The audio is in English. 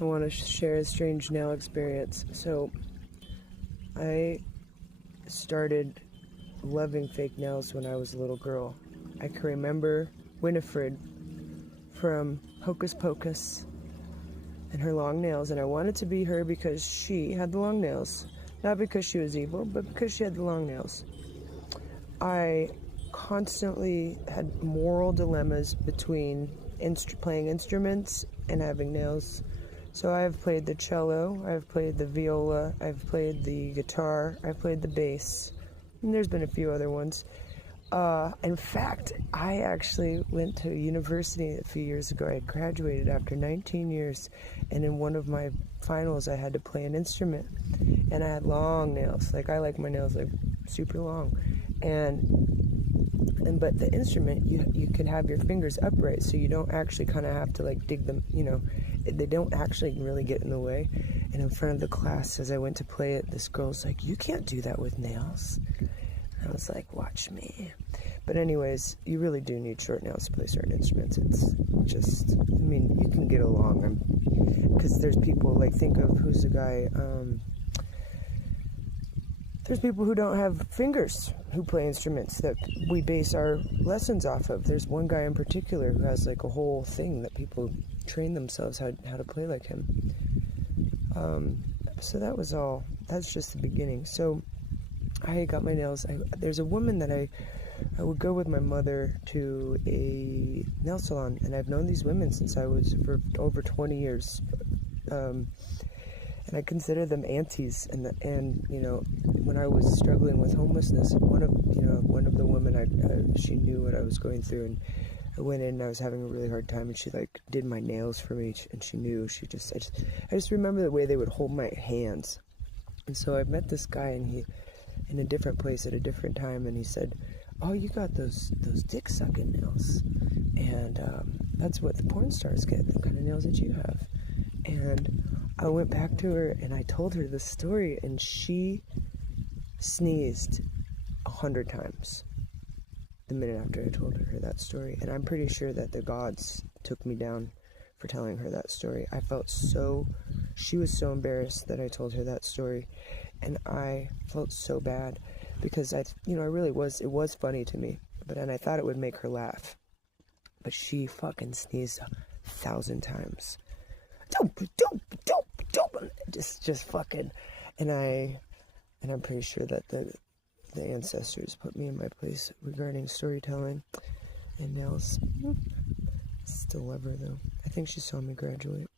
I want to share a strange nail experience. So, I started loving fake nails when I was a little girl. I can remember Winifred from Hocus Pocus and her long nails, and I wanted to be her because she had the long nails. Not because she was evil, but because she had the long nails. I constantly had moral dilemmas between playing instruments and having nails. So I've played the cello, I've played the viola, I've played the guitar, I've played the bass, and there's been a few other ones. In fact, I actually went to university a few years ago. I graduated after 19 years, and in one of my finals, I had to play an instrument, and I had long nails. Like, I like my nails like super long, but the instrument, you can have your fingers upright, so you don't actually kind of have to like dig them. They don't actually really get in the way. And in front of the class, as I went to play it, this girl's like, "You can't do that with nails." I was like, "Watch me." But anyways, you really do need short nails to play certain instruments. It's just, you can get along. Because there's people, like, think of, who's the guy, there's people who don't have fingers who play instruments that we base our lessons off of. There's one guy in particular who has, like, a whole thing that people train themselves how to play like him. So that's just the beginning. So I got my nails. There's a woman that I would go with my mother to a nail salon, and I've known these women since I was for over 20 years, and I consider them aunties. And when I was struggling with homelessness, one of the women, she knew what I was going through, and I went in and I was having a really hard time, and she like did my nails for me, and she knew. I just remember the way they would hold my hands. And so I met this guy, and he, in a different place at a different time, and he said, "Oh, you got those dick sucking nails, and that's what the porn stars get, the kind of nails that you have." And I went back to her and I told her the story, and she sneezed 100 times the minute after I told her that story. And I'm pretty sure that the gods took me down for telling her that story. She was so embarrassed that I told her that story, and I felt so bad because it was funny to me, and I thought it would make her laugh, but she fucking sneezed 1,000 times. Just fucking, and I'm pretty sure that the ancestors put me in my place regarding storytelling and nails. Still love her though. I think she saw me graduate.